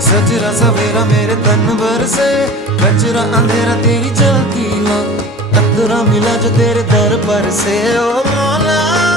सजरा सवेरा मेरे तन भर से, कचरा अंधेरा तेरी जलती ला, कतरा मिला जो तेरे दर पर से। ओ मौला